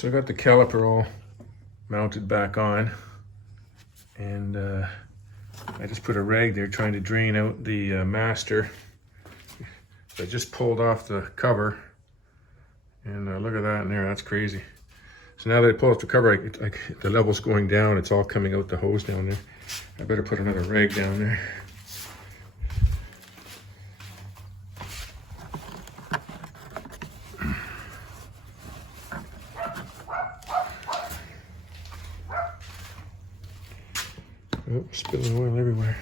So I got the caliper all mounted back on, and I just put a rag there trying to drain out the master. I just pulled off the cover, and look at that in there, that's crazy. So now that I pull off the cover, the level's going down, it's all coming out the hose down there. I better put another rag down there. Oh, spilling oil everywhere.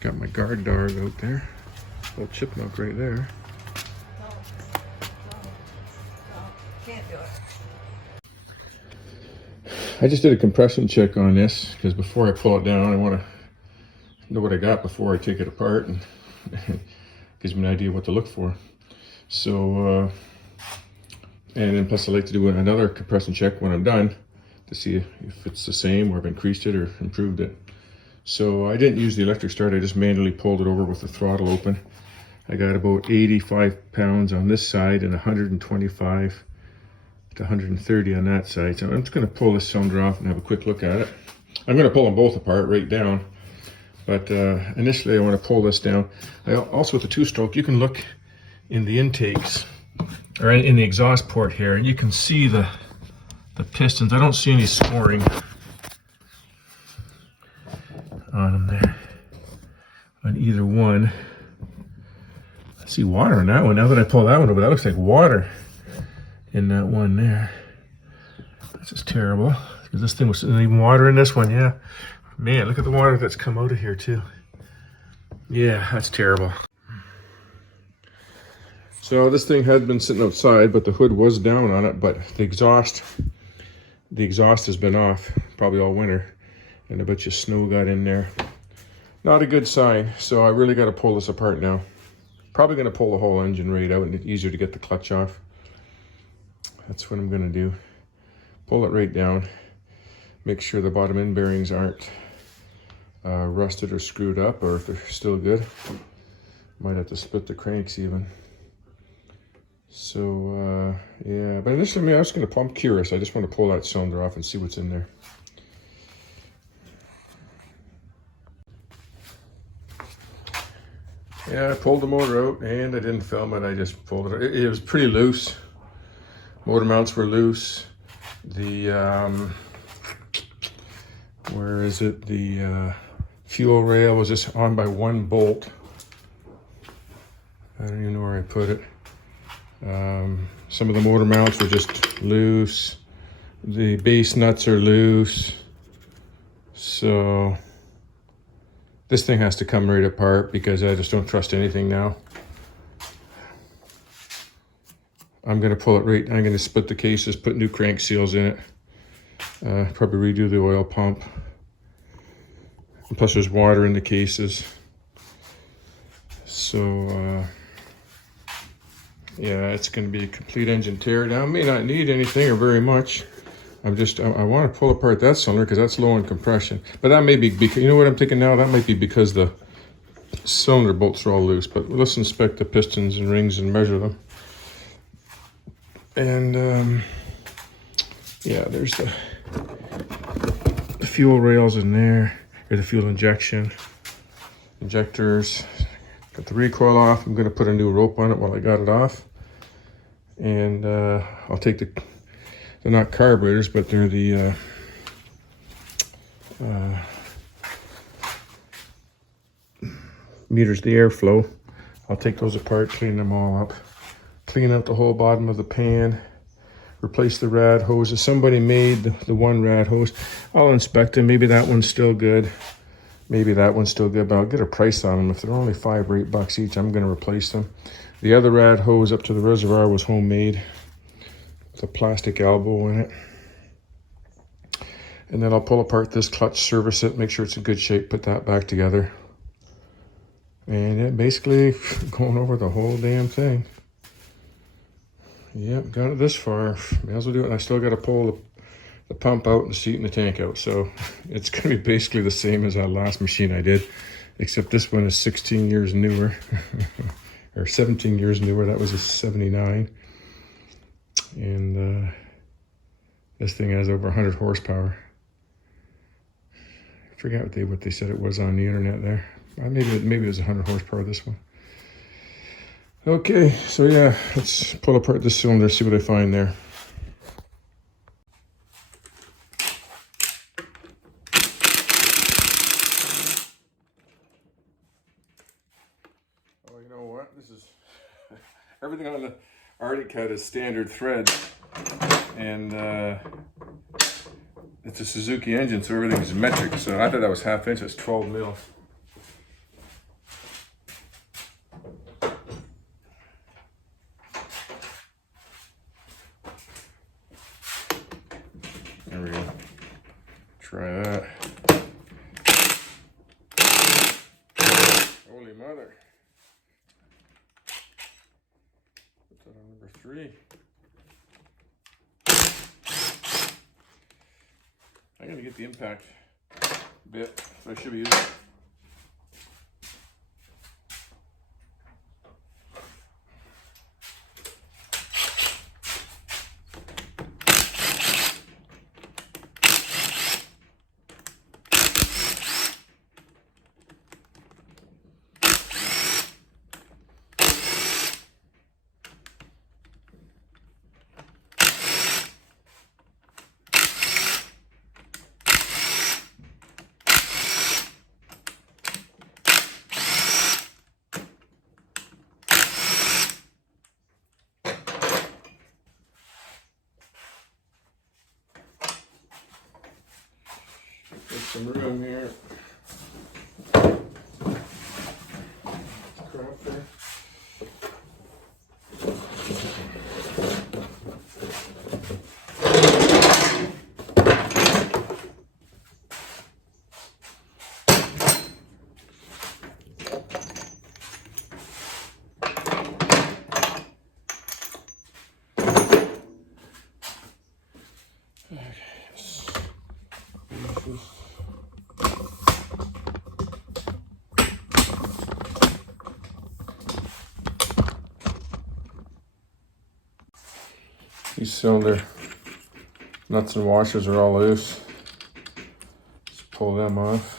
Got my guard dog out there. Little chipmunk right there. Can't do it. I just did a compression check on this because before I pull it down, I want to know what I got before I take it apart, and gives me an idea what to look for. So, and then plus I like to do another compression check when I'm done to see if it's the same or I've increased it or improved it. So I didn't use the electric start, I just manually pulled it over with the throttle open. I got about 85 pounds on this side and 125 to 130 on that side. So I'm just going to pull this cylinder off and have a quick look at it. I'm going to pull them both apart right down. But initially I want to pull this down. Also with the two-stroke, you can look in the intakes, or in the exhaust port here, and you can see the pistons. I don't see any scoring on them there, on either one. I see water in that one. Now that I pull that one over, that looks like water in that one there. That's just terrible, because this thing was even water in this one, yeah. Man, look at the water that's come out of here too. Yeah, that's terrible. So this thing had been sitting outside, but the hood was down on it, but the exhaust has been off probably all winter, and I bet you snow got in there. Not a good sign, so I really got to pull this apart now. Probably going to pull the whole engine right out, and it's easier to get the clutch off. That's what I'm going to do. Pull it right down. Make sure the bottom end bearings aren't rusted or screwed up, or if they're still good. Might have to split the cranks even. So yeah, but initially I was going to pump curious. I just want to pull that cylinder off and see what's in there. Yeah, I pulled the motor out and I didn't film it. I just pulled it. It was pretty loose. Motor mounts were loose. The where is it? The fuel rail was just on by one bolt. I don't even know where I put it. Some of the motor mounts were just loose. The base nuts are loose. So this thing has to come right apart because I just don't trust anything now. I'm going to pull it right. I'm going to split the cases, put new crank seals in it. Probably redo the oil pump. And plus there's water in the cases. So yeah, it's going to be a complete engine tear down. May not need anything or very much. I want to pull apart that cylinder because that's low in compression. But that may be because, you know what I'm thinking now? That might be because the cylinder bolts are all loose. But let's inspect the pistons and rings and measure them. And yeah, there's the fuel rails in there. Here's the fuel injectors. Got the recoil off. I'm going to put a new rope on it while I got it off. And I'll take they're not carburetors, but they're the meters the airflow. I'll take those apart, clean them all up, clean out the whole bottom of the pan, replace the rad hoses. Somebody made the one rad hose. I'll inspect them. Maybe that one's still good. Maybe that one's still good, but I'll get a price on them. If they're only $5 or $8 each, I'm going to replace them. The other rad hose up to the reservoir was homemade. With a plastic elbow in it. And then I'll pull apart this clutch, service it, make sure it's in good shape, put that back together. And it basically going over the whole damn thing. Yep, got it this far. May as well do it. And I still got to pull the pump out and the seat and the tank out. So it's going to be basically the same as that last machine I did, except this one is 16 years newer, or 17 years newer. That was a 79. And this thing has over 100 horsepower. I forget what they said it was on the internet there. Maybe it was 100 horsepower, this one. Okay, so yeah, let's pull apart this cylinder, see what I find there. Oh, you know what? This is everything on the Arctic Cat is standard thread, and it's a Suzuki engine, so everything's metric. So I thought that was ½ inch. It's 12 mil. There we go. Try that. Holy mother. Put that on number 3. I'm gonna get the impact bit, so I should be using it. There's some room here. Crap there. These cylinder nuts and washers are all loose. Just pull them off.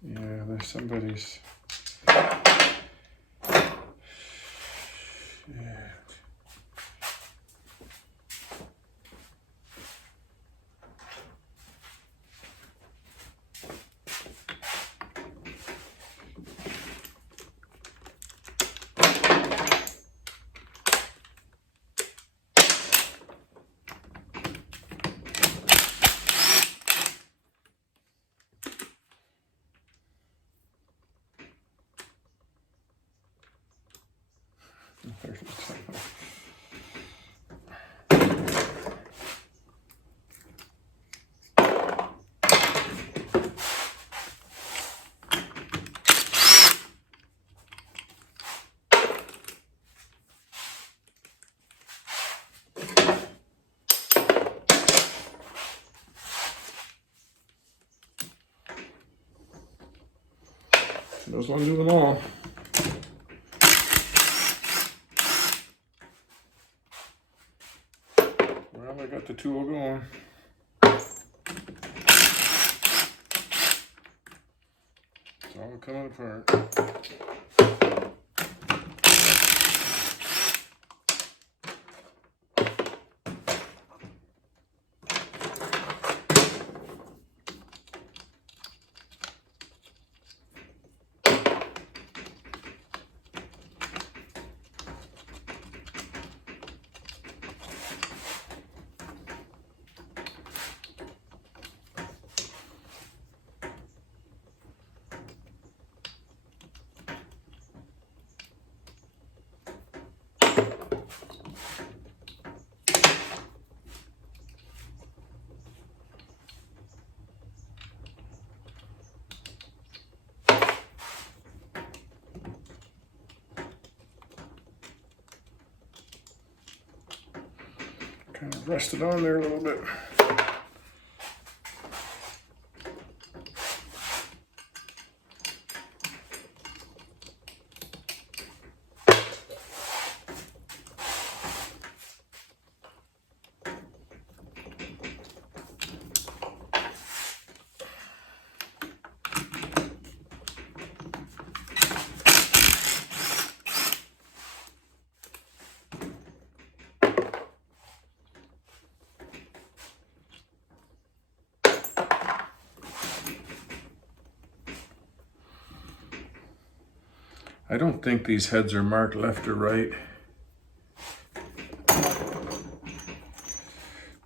Yeah, there's somebody's. Yeah. Those one do them all. Well, I got the tool going. It's all coming apart. Kind of rested on there a little bit. I don't think these heads are marked left or right.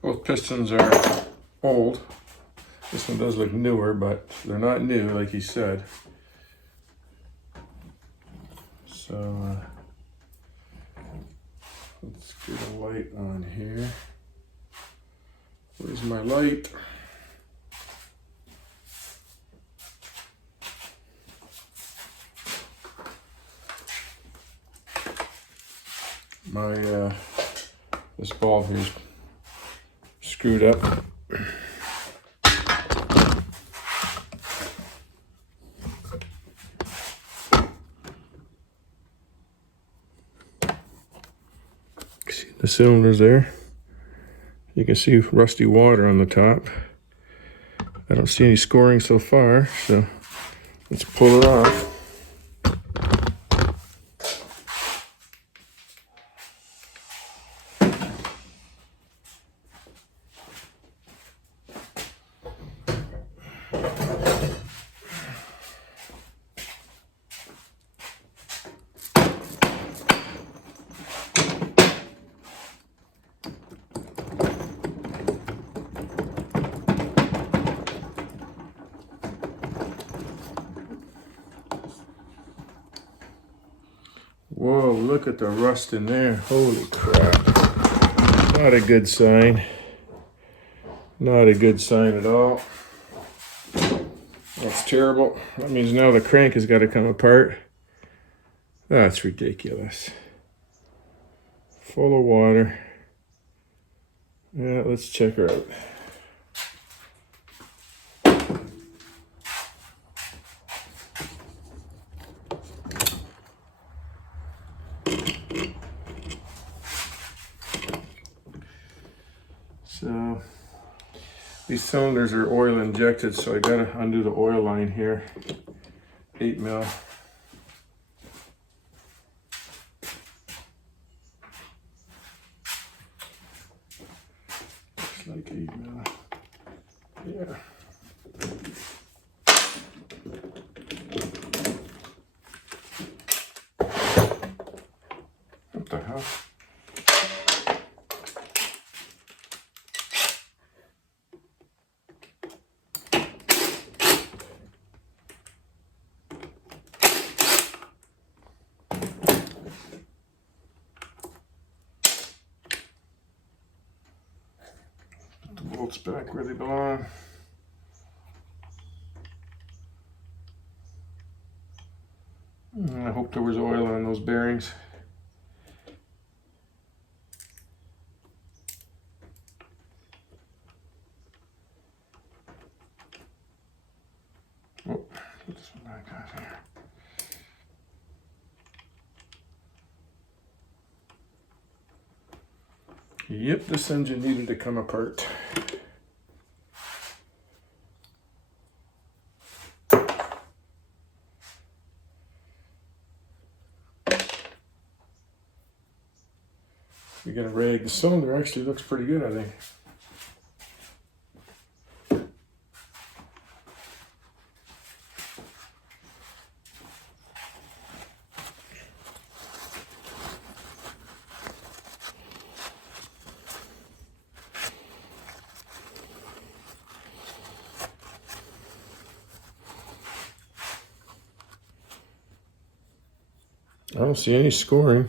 Both pistons are old. This one does look newer, but they're not new like he said. So let's get a light on here. Where's my light? My this bulb here is screwed up. See the cylinders there? You can see rusty water on the top. I don't see any scoring so far, so let's pull it off. Whoa, look at the rust in there. Holy crap. Not a good sign. Not a good sign at all. That's terrible. That means now the crank has got to come apart. That's ridiculous. Full of water. Yeah, let's check her out. So these cylinders are oil injected, so I gotta undo the oil line here. 8 mil. Looks like 8 mil. Yeah. What the hell? Bolts back where they belong. I hope there was oil on those bearings. Oh, put this one back out here. Yep, this engine needed to come apart. We're gonna rag the cylinder. Actually looks pretty good, I think. I don't see any scoring.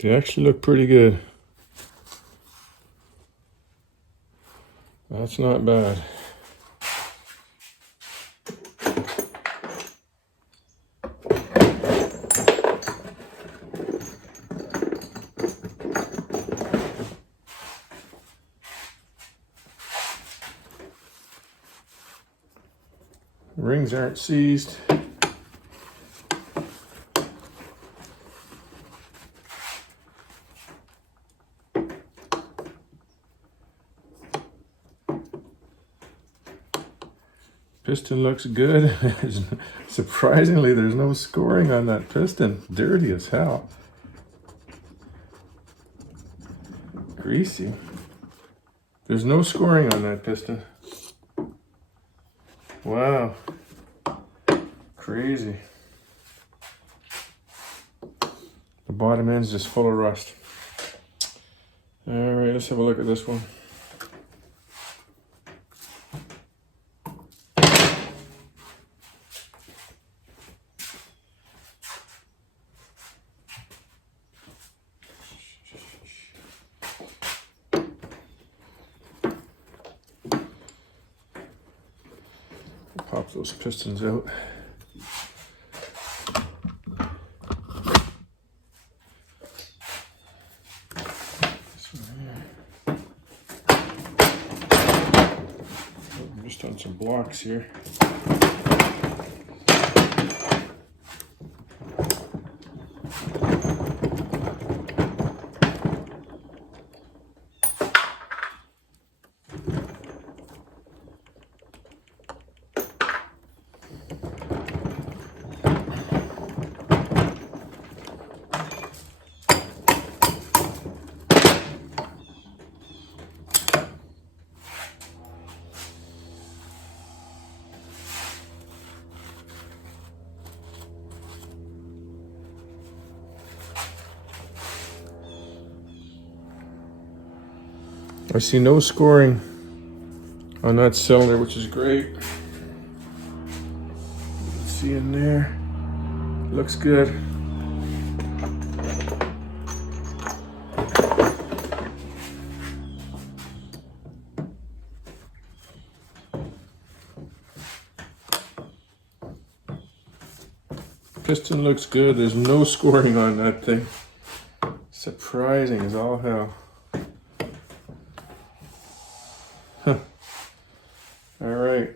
They actually look pretty good. That's not bad. Rings aren't seized. Piston looks good. Surprisingly, there's no scoring on that piston. Dirty as hell. Greasy. There's no scoring on that piston. Wow. Crazy. The bottom end's just full of rust. All right, let's have a look at this one. Pop those pistons out. This one here. I'm just on some blocks here. I see no scoring on that cylinder, which is great. Let's see in there. Looks good. Piston looks good. There's no scoring on that thing. Surprising as all hell. Huh. All right.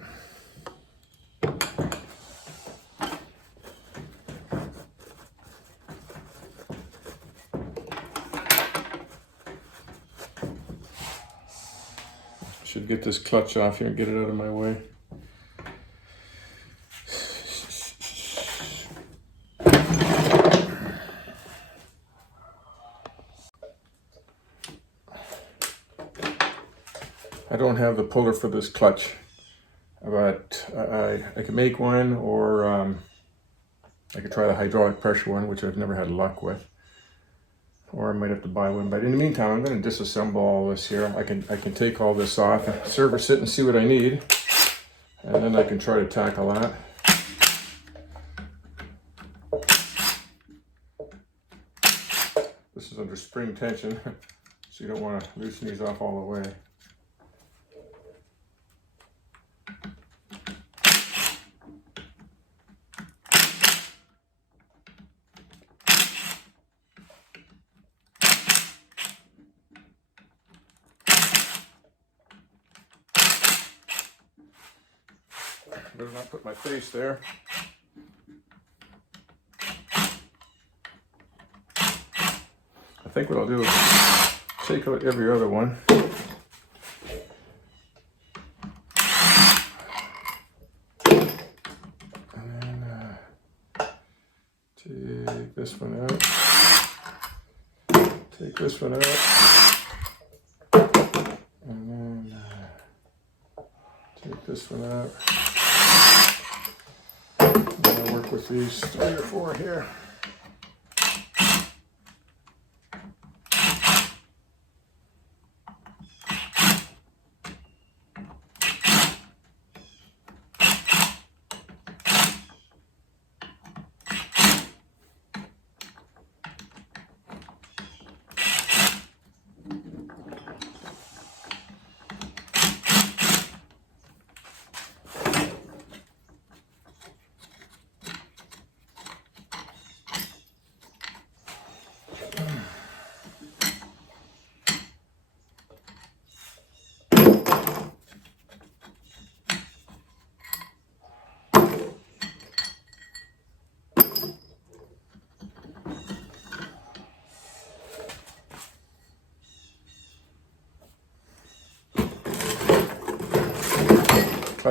Should get this clutch off here and get it out of my way. I don't have the puller for this clutch, but I could make one, or I could try the hydraulic pressure one, which I've never had luck with. Or I might have to buy one. But in the meantime, I'm going to disassemble all this here. I can take all this off, and service it, and see what I need, and then I can try to tackle that. This is under spring tension, so you don't want to loosen these off all the way. Better not put my face there. I think what I'll do is take out every other one. And then take this one out. Take this one out. And then take this one out. I'll work with these 3 or 4 here.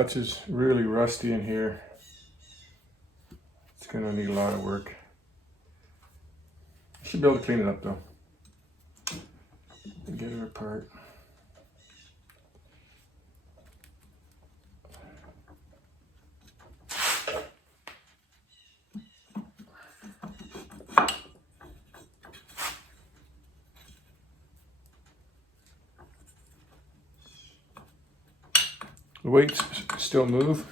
clutch is really rusty in here. It's gonna need a lot of work. I should be able to clean it up though and get it apart. The weights still move.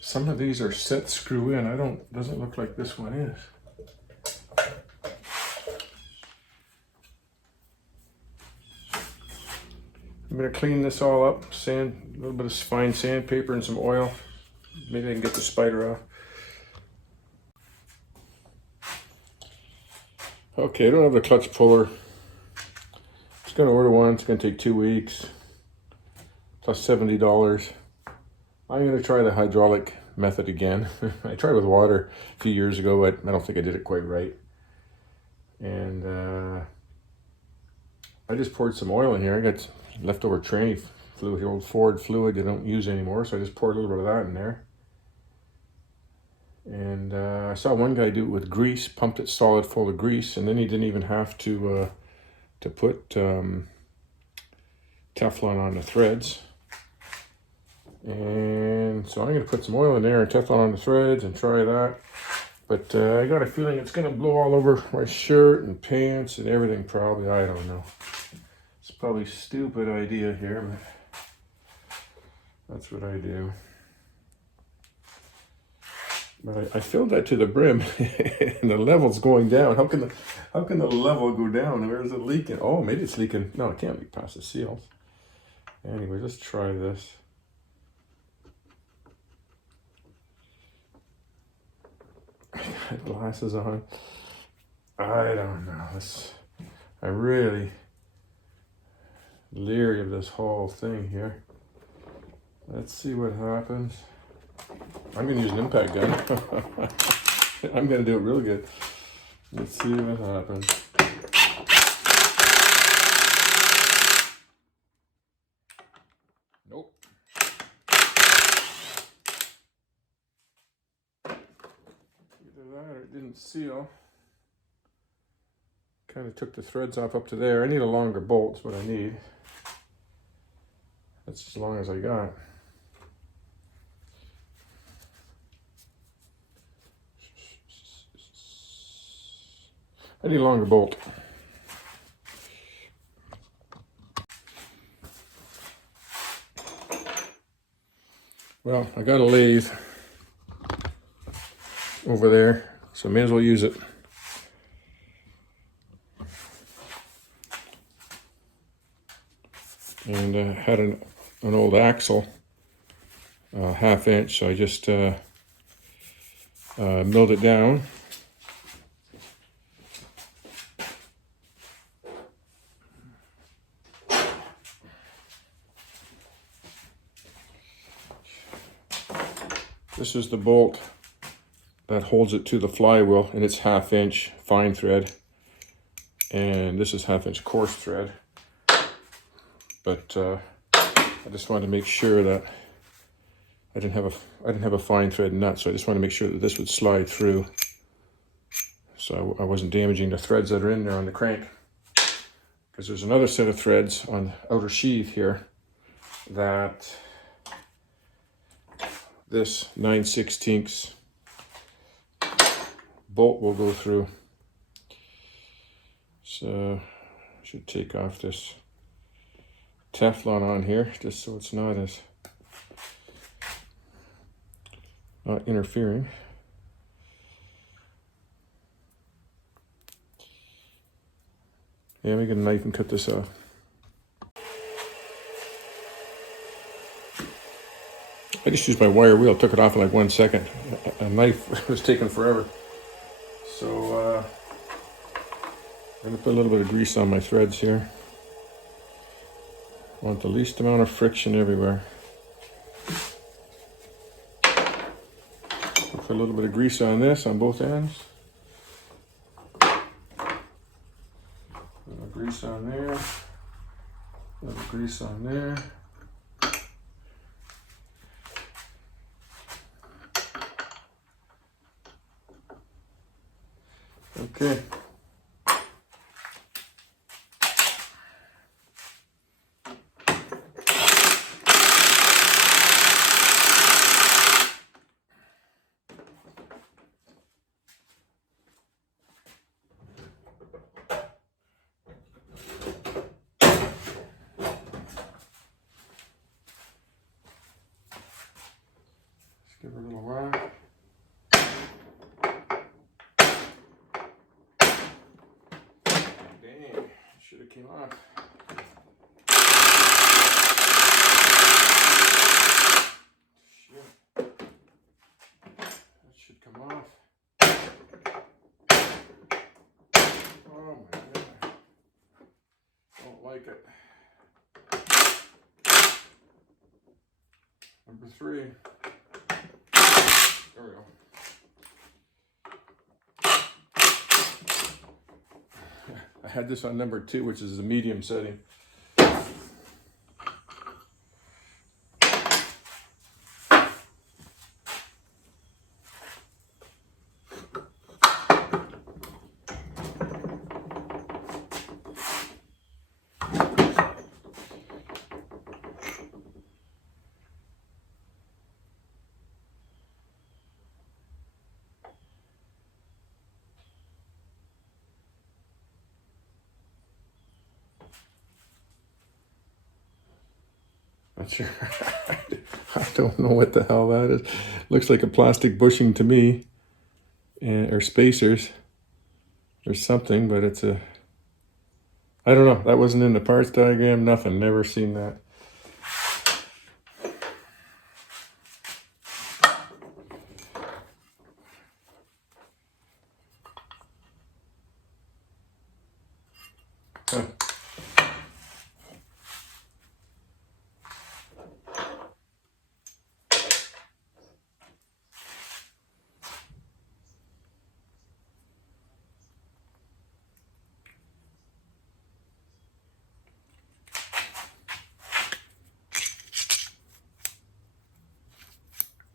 Some of these are set screw in. Doesn't look like this one is. I'm gonna clean this all up, a little bit of fine sandpaper and some oil. Maybe I can get the spider off. Okay, I don't have the clutch puller. Just gonna order one. It's gonna take 2 weeks, plus $70. I'm gonna try the hydraulic method again. I tried with water a few years ago, but I don't think I did it quite right. And I just poured some oil in here. I got leftover tranny fluid, the old Ford fluid I don't use anymore, so I just poured a little bit of that in there. And I saw one guy do it with grease, pumped it solid full of grease, and then he didn't even have to put Teflon on the threads. And so I'm going to put some oil in there and Teflon on the threads and try that. But I got a feeling it's going to blow all over my shirt and pants and everything probably. I don't know. It's probably a stupid idea here, but that's what I do. But I filled that to the brim and the level's going down. How can the level go down? Where is it leaking? Oh, maybe it's leaking. No, it can't leak past the seals. Anyway, let's try this. I got glasses on. I don't know. I'm really leery of this whole thing here. Let's see what happens. I'm going to use an impact gun. I'm going to do it real good. Let's see what happens. Nope. Either that or it didn't seal. Kind of took the threads off up to there. I need a longer bolt, that's what I need. That's as long as I got. I need a longer bolt. Well, I got a lathe over there, so I may as well use it. And I had an old axle, 1/2 inch, so I just milled it down. This is the bolt that holds it to the flywheel, and it's 1/2 inch fine thread, and this is 1/2 inch coarse thread. But I just wanted to make sure that I didn't have a fine thread nut, so I just wanted to make sure that this would slide through, so I wasn't damaging the threads that are in there on the crank. Because there's another set of threads on the outer sheath here that this 9/16 bolt will go through. So I should take off this Teflon on here just so it's not interfering. Yeah, we get a knife and cut this off. I just used my wire wheel, took it off in like 1 second. A knife was taking forever. So I'm gonna put a little bit of grease on my threads here. Want the least amount of friction everywhere. Put a little bit of grease on this on both ends. A little grease on there. A little grease on there. Okay. Give her a little whack. Dang, should have came off. Shit. That should come off. Oh my god. Don't like it. Number 3. There we go. I had this on number 2, which is the medium setting. Not sure. I don't know what the hell that is. Looks like a plastic bushing to me, or spacers, or something. But it's a. I don't know. That wasn't in the parts diagram. Nothing. Never seen that. Huh.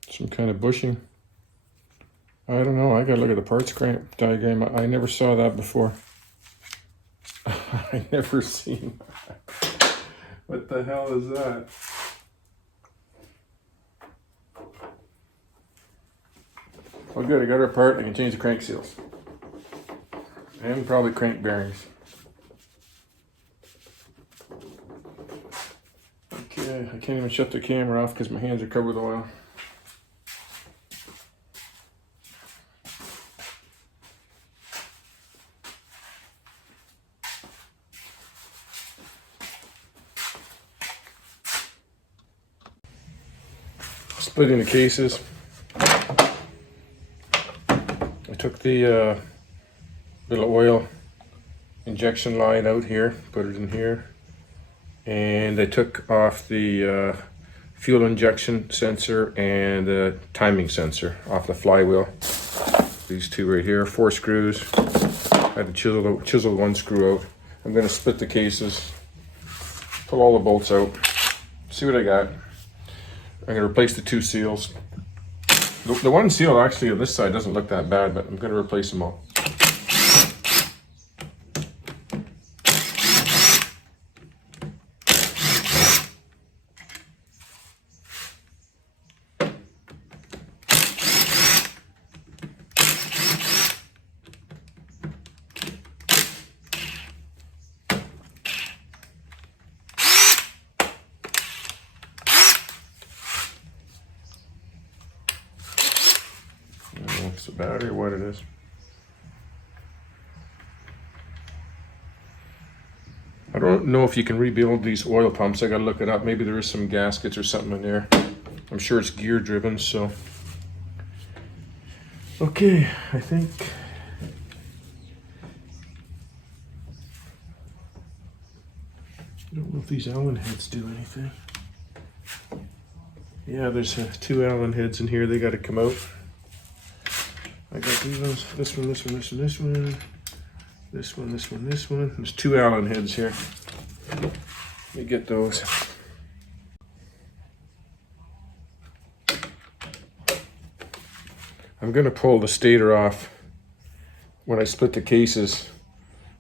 Some kind of bushing. I don't know. I gotta look at the parts diagram. I never saw that before. I never seen that. What the hell is that? Well, good. I got her apart. I can change the crank seals. And probably crank bearings. Okay, I can't even shut the camera off because my hands are covered with oil. Splitting the cases. I took the little oil injection line out here, put it in here, and I took off the fuel injection sensor and the timing sensor off the flywheel. These two right here, 4 screws. I had to chisel one screw out. I'm going to split the cases, pull all the bolts out, see what I got. I'm going to replace the 2 seals. The one seal actually on this side doesn't look that bad, but I'm going to replace them all. It's a battery or what it is. I don't know if you can rebuild these oil pumps. I gotta look it up. Maybe there is some gaskets or something in there. I'm sure it's gear driven, so. Okay, I think. don't know if these Allen heads do anything. Yeah, there's 2 Allen heads in here. They got to come out. I got these ones. This one, this one, this one, this one. This one, this one, this one. There's 2 Allen heads here. Let me get those. I'm going to pull the stator off when I split the cases.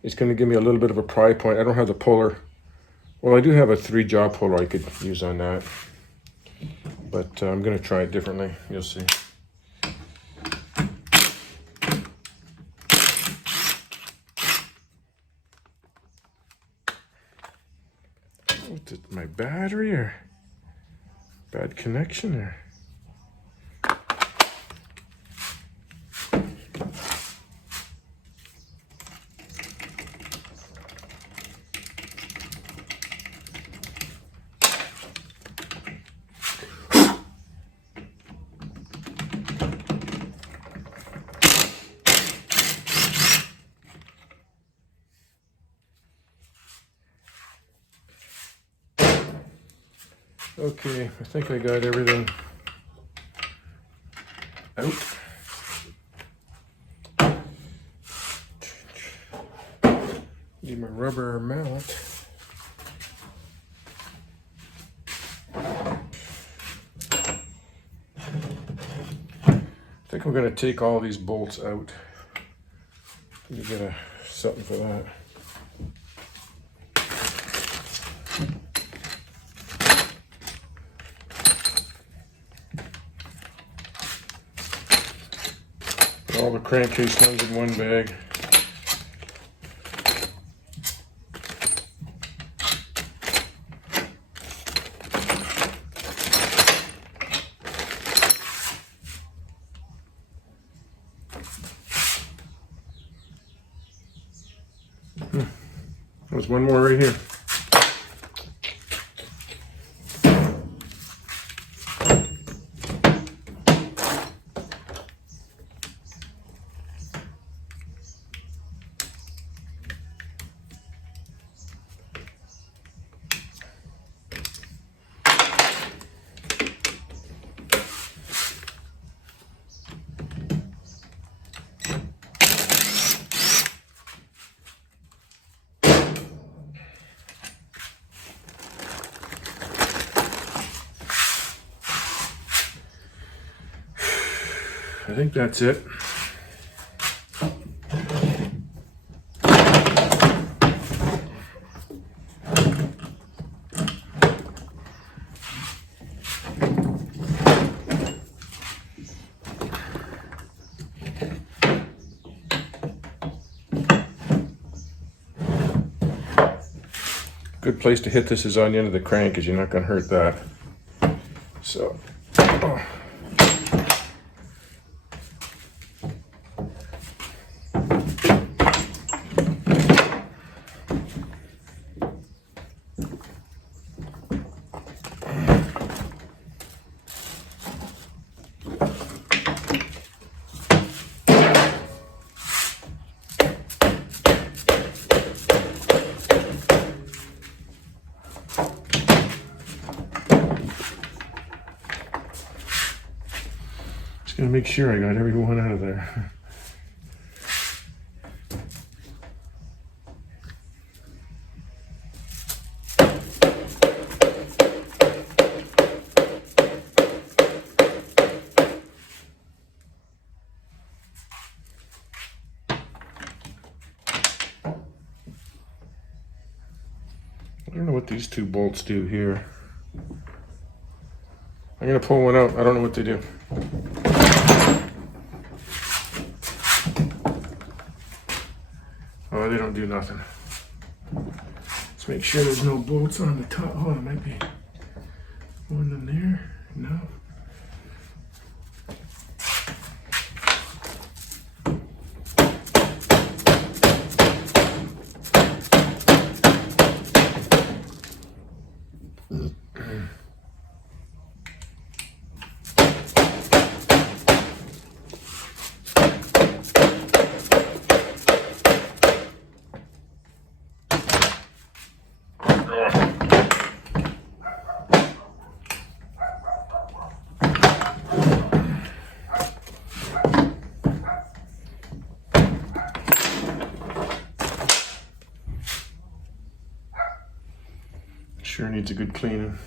It's going to give me a little bit of a pry point. I don't have the puller. Well, I do have a 3-jaw puller I could use on that. But I'm going to try it differently. You'll see. What, my battery or bad connection there? Okay, I think I got everything out. Need my rubber mallet. I think I'm going to take all these bolts out. Let me get something for that. All the crankcase ones in one bag. There's one more right here. I think that's it. Good place to hit this is on the end of the crank, because you're not going to hurt that. So, oh. Gonna make sure I got everyone out of there. I don't know what these 2 bolts do here. I'm gonna pull one out. I don't know what they do. Oh, they don't do nothing. Let's make sure there's no bolts on the top. Oh, there might be one in there. No. needs a good cleaning.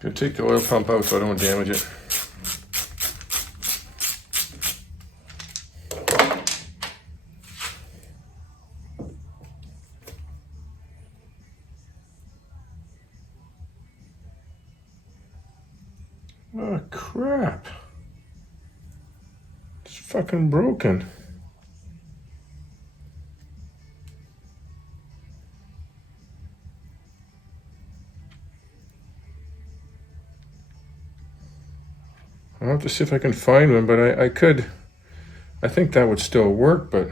Gonna take the oil pump out so I don't damage it. Oh crap. It's fucking broken. I'll have to see if I can find one, but I could. I think that would still work, but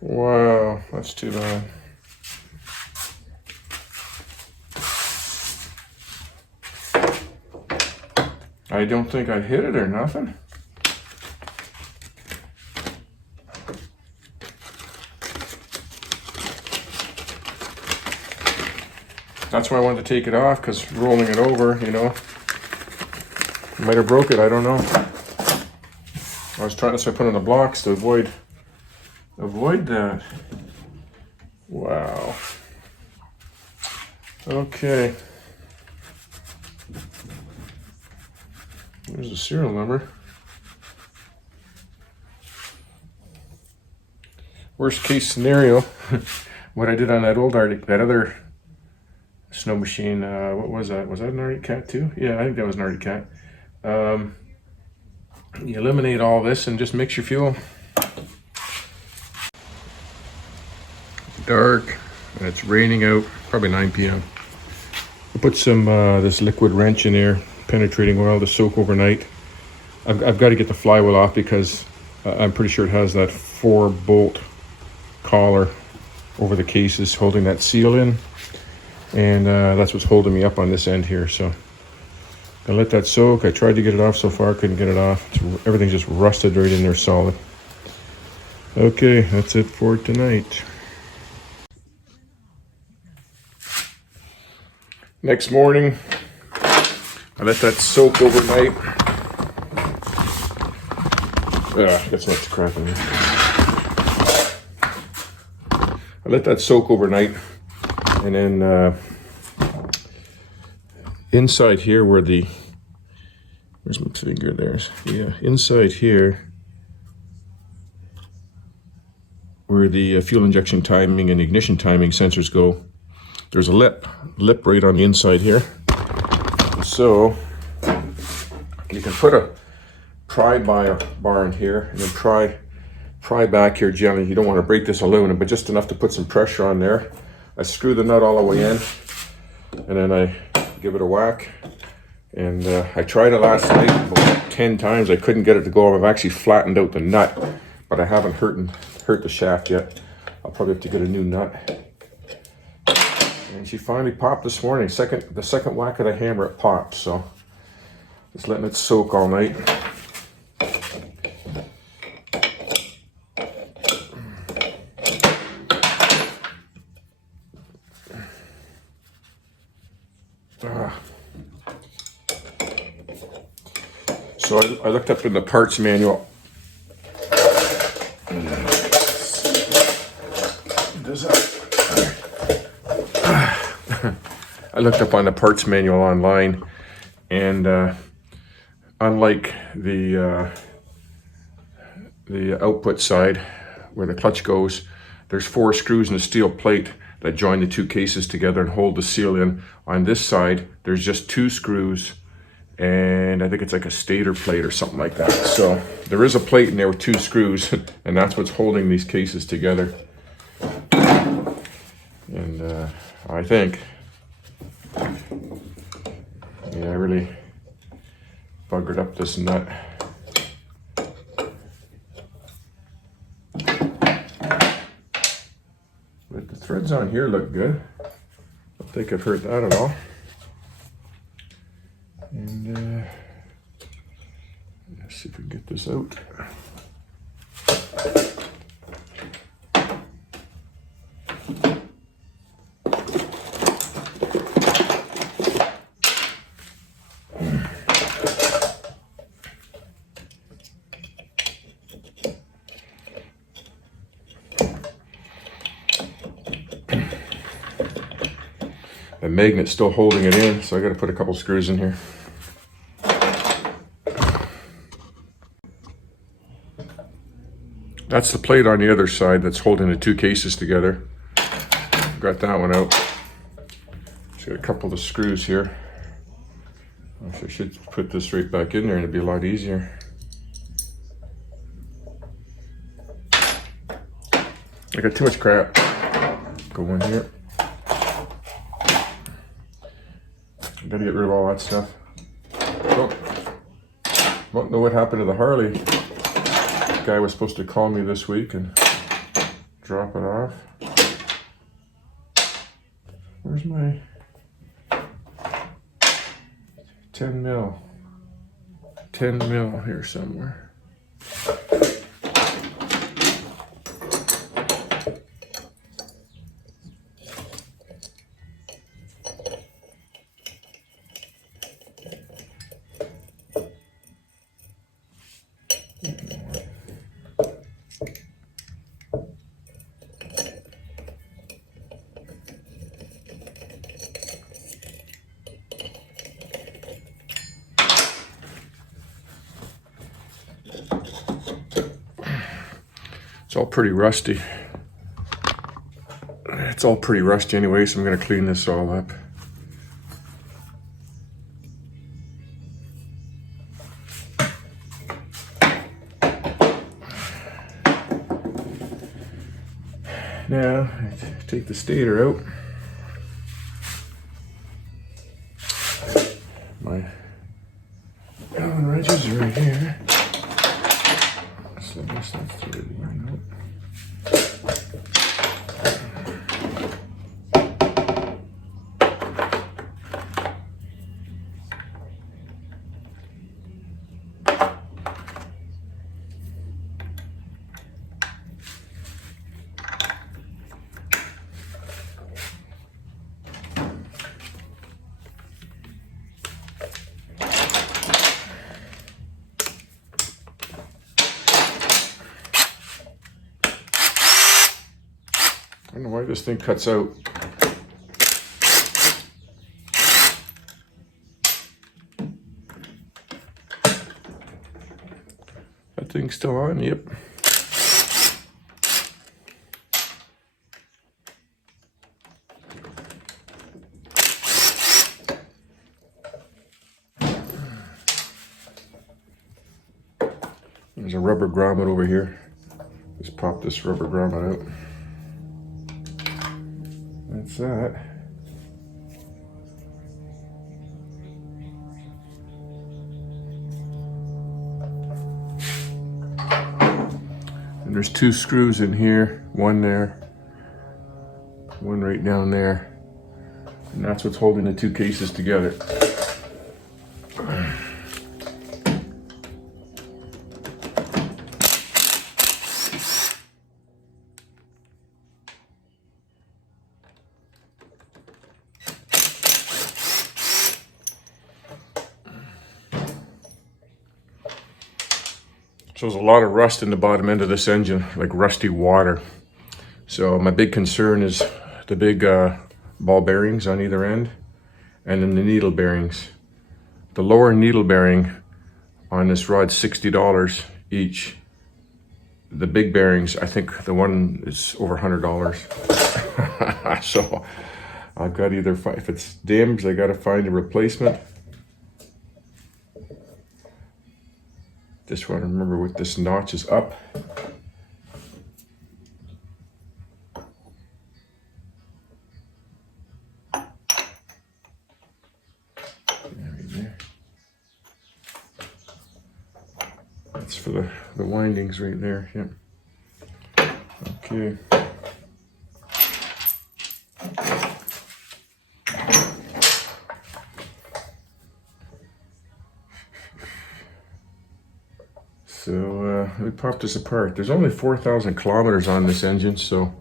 wow, that's too bad. I don't think I hit it or nothing. That's why I wanted to take it off, because rolling it over, you know, might have broke it, I don't know. I was trying to put on the blocks to avoid that. Wow. Okay. There's the serial number. Worst case scenario, what I did on that old Arctic, that other snow machine, what was that? Was that an Arctic Cat too? Yeah, I think that was an Arctic Cat. You eliminate all this and just mix your fuel. Dark, and it's raining out, probably 9 p.m. I put some this liquid wrench in there, penetrating oil to soak overnight. I've got to get the flywheel off because I'm pretty sure it has that 4-bolt collar over the cases holding that seal in, and that's what's holding me up on this end here. So I let that soak. I tried to get it off so far, couldn't get it off. Everything's just rusted right in there solid. Okay, that's it for tonight. Next morning, I let that soak overnight. That's not the crap in here. I let that soak overnight, and then inside here where the, where's my finger there? Yeah, inside here where the fuel injection timing and ignition timing sensors go, there's a lip right on the inside here. So you can put a pry bar in here and then pry back here gently. You don't want to break this aluminum, but just enough to put some pressure on there. I screw the nut all the way in, and then I give it a whack. And I tried it last night about 10 times. I couldn't get it to go. I've actually flattened out the nut, but I haven't hurt the shaft yet. I'll probably have to get a new nut. And she finally popped this morning. The second whack of the hammer, it popped. So just letting it soak all night. So I looked up in the parts manual. I looked up on the parts manual online, and unlike the output side where the clutch goes, there's 4 screws in a steel plate that join the 2 cases together and hold the seal in. On this side, there's just 2 screws, and I think it's like a stator plate or something like that. So there is a plate in there with 2 screws, and that's what's holding these cases together. And I think, yeah, I really buggered up this nut. But the threads on here look good. I don't think I've hurt that at all. And let's see if we can get this out. magnet's still holding it in, so I got to put a couple screws in here. That's the plate on the other side that's holding the two cases together. Got that one out. Just got a couple of screws here. I should put this right back in there and it'd be a lot easier. I got too much crap going here. I gotta get rid of all that stuff. Don't know what happened to the Harley. The guy was supposed to call me this week and drop it off. Where's my 10 mil? 10 mil here somewhere. It's all pretty rusty. It's all pretty rusty anyway, so I'm going to clean this all up. Now, I take the stator out. My Allen wrenches are right here. So this needs to really line up. I don't know why this thing cuts out. That thing's still on, yep. There's a rubber grommet over here. Just pop this rubber grommet out. That's that. And there's two screws in here, one there, one right down there. And that's what's holding the two cases together. So there's a lot of rust in the bottom end of this engine, like rusty water. So my big concern is the big ball bearings on either end, and then the needle bearings. The lower needle bearing on this rod's $60 each. The big bearings, I think the one is over $100. So I've got either, if it's damaged, I gotta find a replacement. Just want to remember what this notch is up. There. That's for the windings right there. Yep. Okay. So let me pop this apart. There's only 4,000 kilometers on this engine, so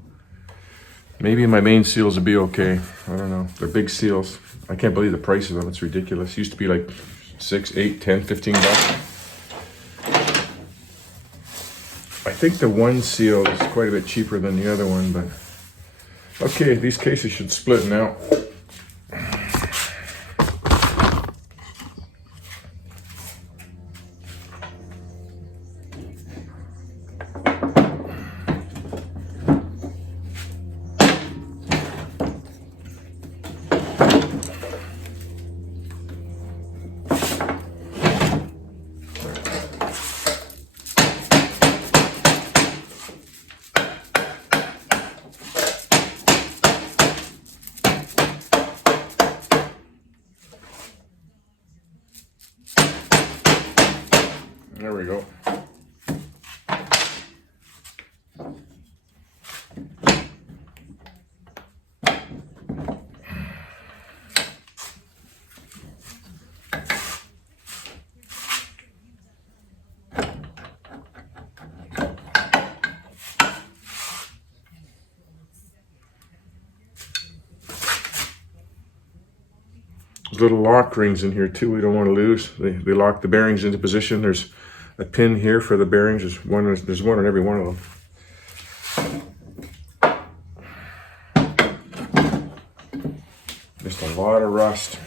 maybe my main seals will be okay. I don't know. They're big seals. I can't believe the price of them. It's ridiculous. It used to be like 6, 8, 10, 15 bucks. I think the one seal is quite a bit cheaper than the other one, but okay, these cases should split now. There's little lock rings in here too we don't want to lose. They lock the bearings into position. There's a pin here for the bearings. There's one on every one of them. Just a lot of rust.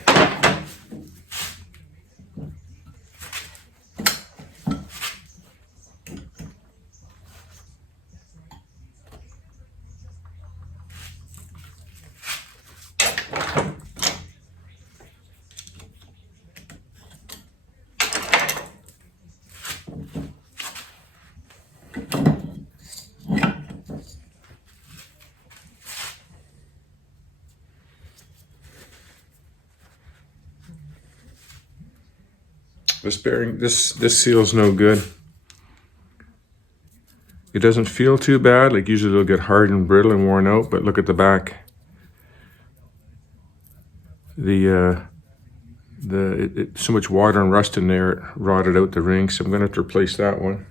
This bearing, this seal's no good. It doesn't feel too bad. Like usually they'll get hard and brittle and worn out, but look at the back. So much water and rust in there, it rotted out the ring. So I'm gonna have to replace that one.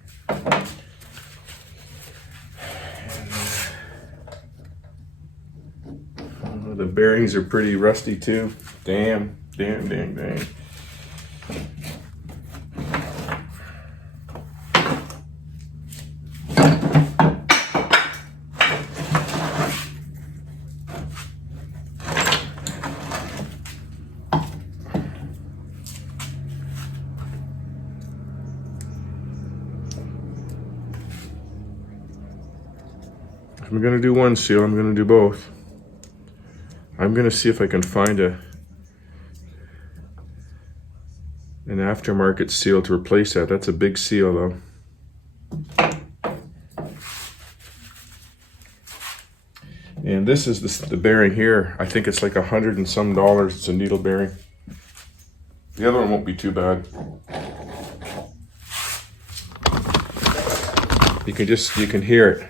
The bearings are pretty rusty too. Damn. If I'm gonna do one seal, I'm gonna do both. I'm gonna see if I can find an aftermarket seal to replace that. That's a big seal though. And this is the bearing here. I think it's like $100 and some. It's a needle bearing. The other one won't be too bad. You can hear it.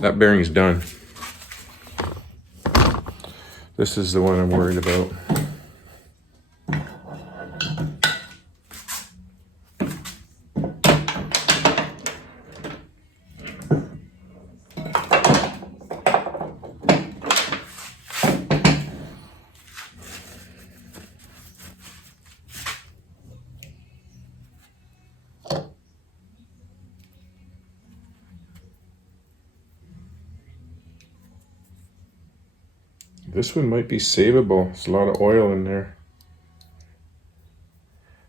That bearing's done. This is the one I'm worried about. This one might be savable. There's a lot of oil in there.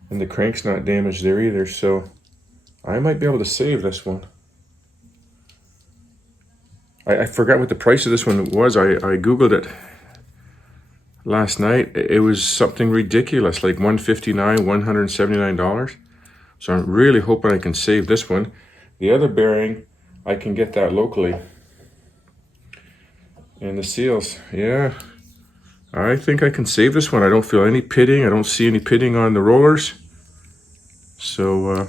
And the crank's not damaged there either, so I might be able to save this one. I forgot what the price of this one was. I Googled it last night. It was something ridiculous, like $159, $179. So I'm really hoping I can save this one. The other bearing, I can get that locally. And the seals, yeah, I think I can save this one. I don't feel any pitting. I don't see any pitting on the rollers. So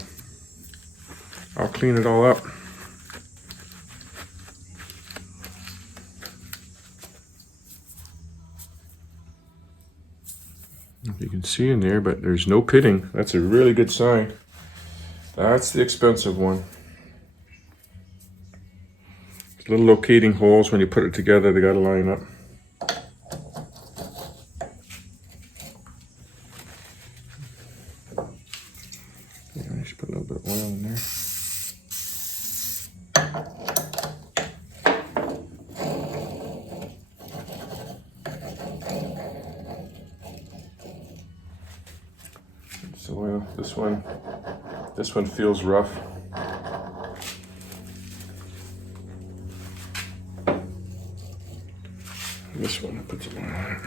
I'll clean it all up. If you can see in there, but there's no pitting. That's a really good sign. That's the expensive one. Little locating holes, when you put it together, they gotta line up. Yeah, I just put a little bit of oil in there. It's oil. This one feels rough. This one, I put some oil on it.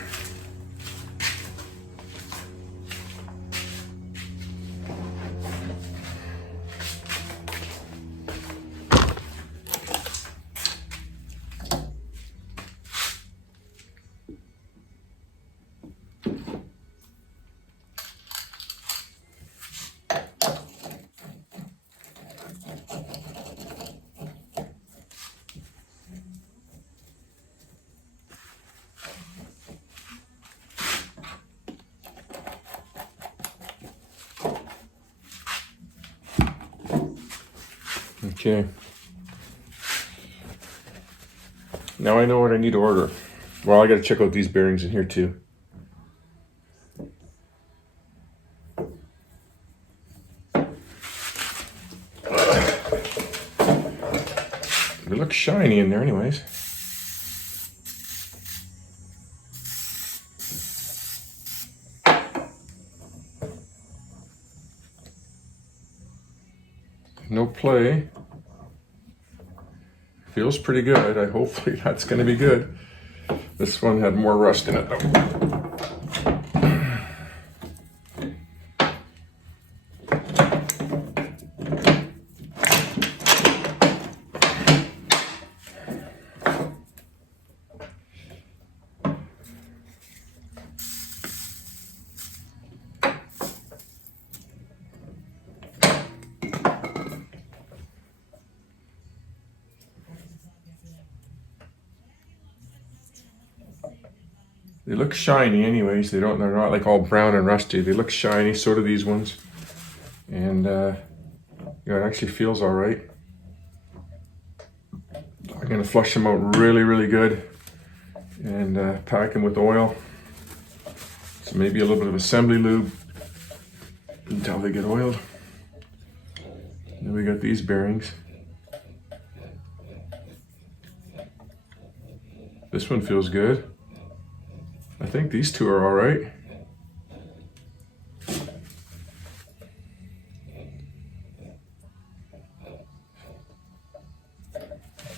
Okay. Now I know what I need to order. Well, I got to check out these bearings in here too. They look shiny in there anyways. No play. Feels pretty good. Hopefully that's going to be good. This one had more rust in it though. They look shiny anyways. They're not like all brown and rusty. They look shiny, so do these ones. And it actually feels all right. I'm gonna flush them out really, really good and pack them with oil. So maybe a little bit of assembly lube until they get oiled. Then we got these bearings. This one feels good. I think these two are all right.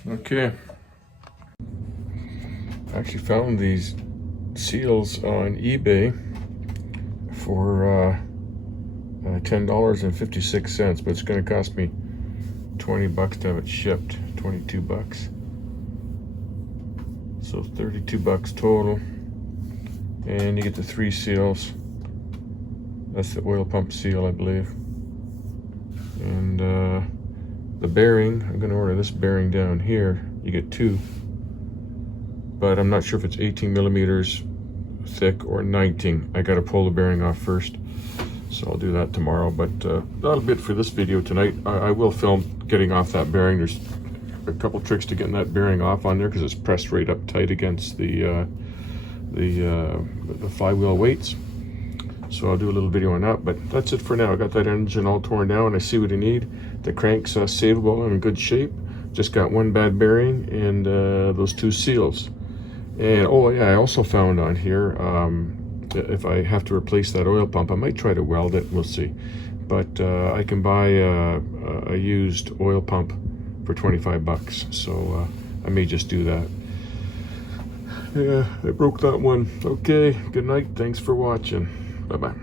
Okay. I actually found these seals on eBay for $10.56, but it's going to cost me $20 to have it shipped. 22 bucks. So 32 bucks total. And you get the 3 seals. That's the oil pump seal, I believe. And the bearing, I'm going to order this bearing down here. You get 2. But I'm not sure if it's 18 millimeters thick or 19. I got to pull the bearing off first. So I'll do that tomorrow. But that'll be it for this video tonight. I will film getting off that bearing. There's a couple tricks to getting that bearing off on there because it's pressed right up tight against the flywheel weights. So I'll do a little video on that, but that's it for now. I got that engine all torn down. I see what I need. The crank's savable and in good shape. Just got one bad bearing and those 2 seals. And oh yeah, I also found on here, if I have to replace that oil pump, I might try to weld it, we'll see. But I can buy a used oil pump for 25 bucks. So I may just do that. Yeah, I broke that one. Okay, good night. Thanks for watching. Bye-bye.